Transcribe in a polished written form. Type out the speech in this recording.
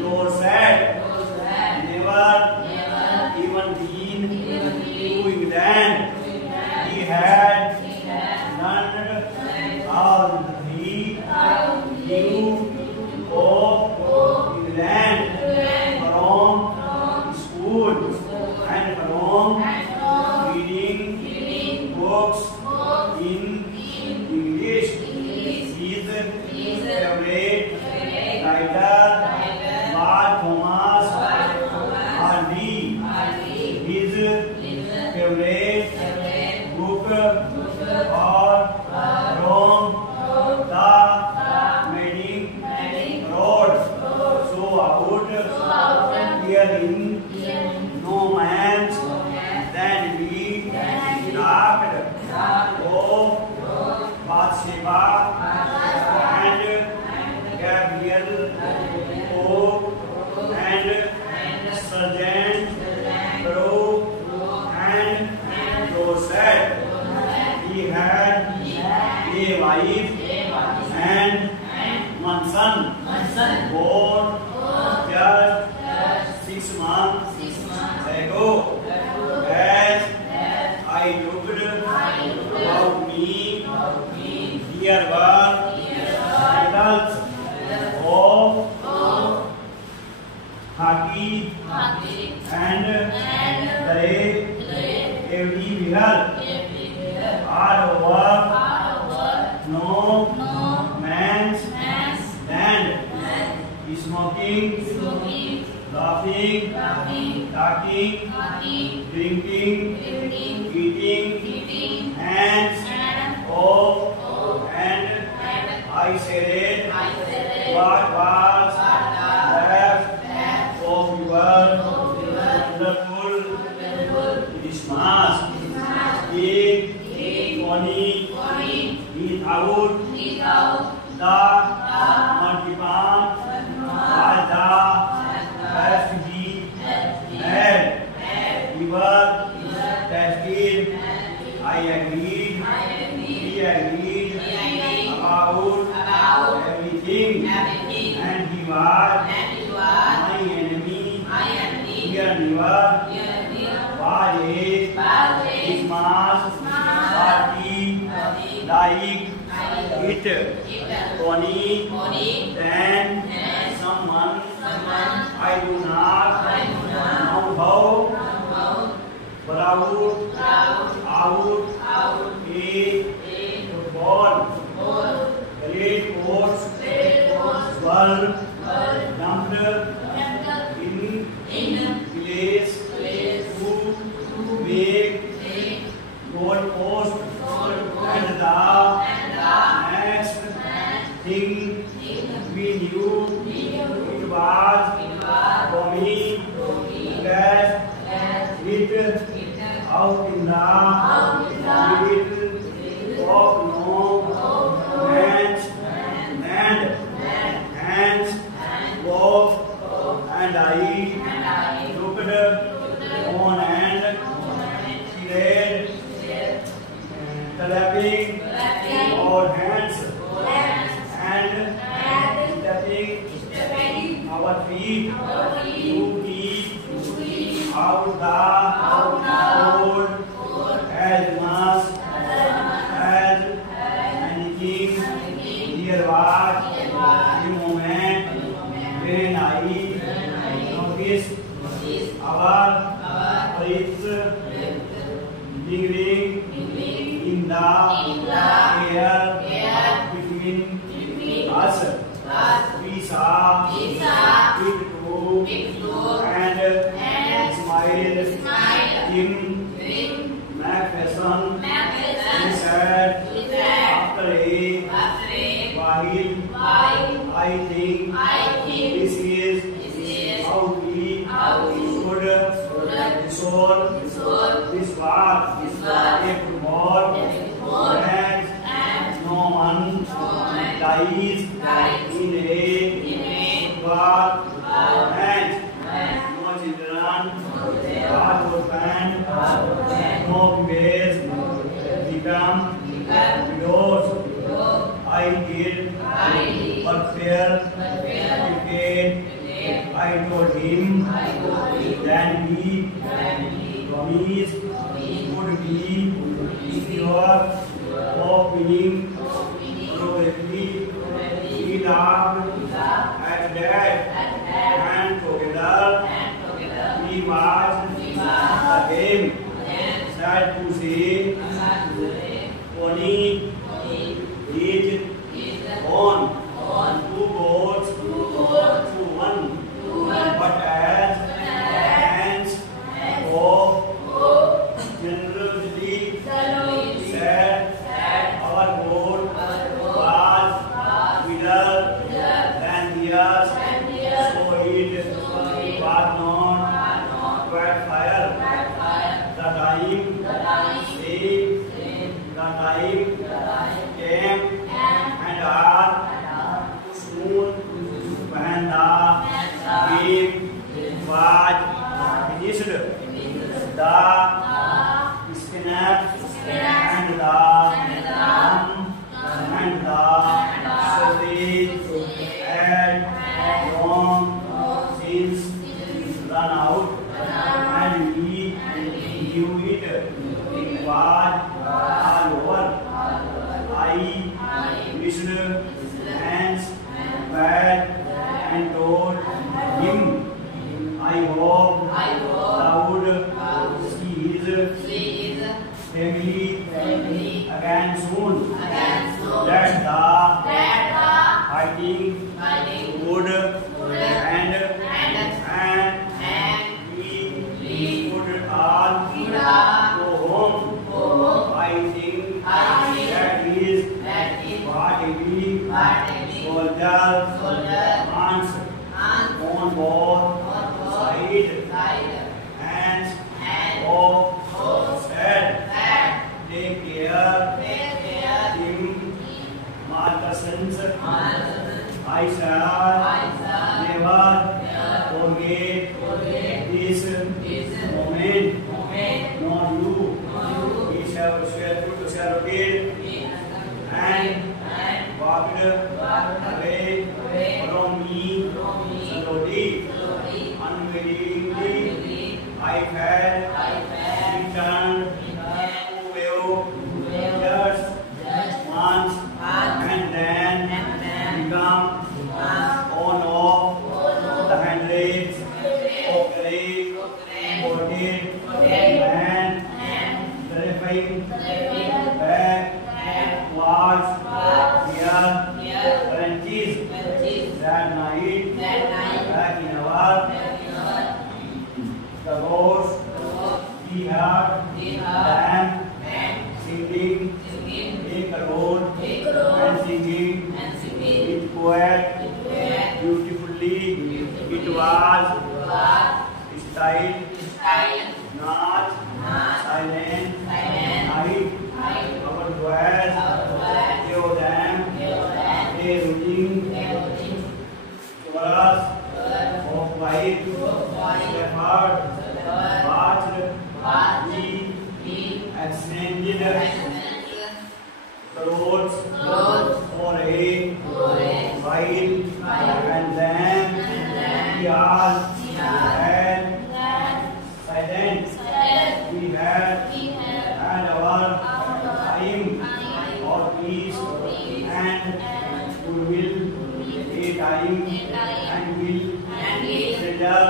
Dorset. Never even been to England. He had learned all the new of England from school and from reading books in English. His favorite writer was Thomas Hardy. His favorite book was From the Maiden Road. So out here in no man's then we laughed. Oh, Bathsheba and Gabriel, oh, and Sergeant Crow and Joseph. He had a wife and one son born just 6 months ago. As I looked about me, here were medals of hockey and everywhere. All over, no man's land. Smoking, laughing, talking, drinking, eating, hands off, and I said, what was left of your wonderful Christmas? Big money without the multiple we were tested. I agreed. We agreed about everything. And he was my enemy. Here never was a Christmas party like it. Tony, then someone I do not know how proud out a football. Great courts were dumped in place to make goal post, and the next thing we knew it was Tommy that it out in the middle of no man's land. Hands off, and I looked on and said, clapping our hands and stepping our feet to keep out the cold as much as anything. There was a moment when I noticed our breath lingering in the air between us. We saw it too and smiled. Tim McPherson said, after a while, I think this is how we should resolve this part. A football and no one dies in a football match. No children, God would ban, no widows become widows. I did, but fear, I told him that he promised would be secure of being probably he laughed at that and together we watched the game. Sad to say, Pony is on two boats to one, but as hands of generously said, our boat was bigger than theirs, so it was not quite fire. The time came and our soon when the game was finished, the snap and the hum and the sausage had long since run out, and we knew it was all over. I wished hands back and told him I hope thou would see his family again soon, that the fighting would end and we would all go home. I think that is what every soldier wants on board side. Hands off, said, take care, Tim Marcuson's. I shall never forget this moment, nor you. We shall forget and walked away from me slowly, unwillingly. I had returned to just once and then become one of the hundreds of great and terrifying back was their branches that night back in our the ghost we heard them singing take a road and singing it poet beautifully. It was style not silent night. Our voice gave them a routine chorus of white shepherd watched we extended the roads for a while and then we all had silence. We had our time of peace and we will a time and will treasure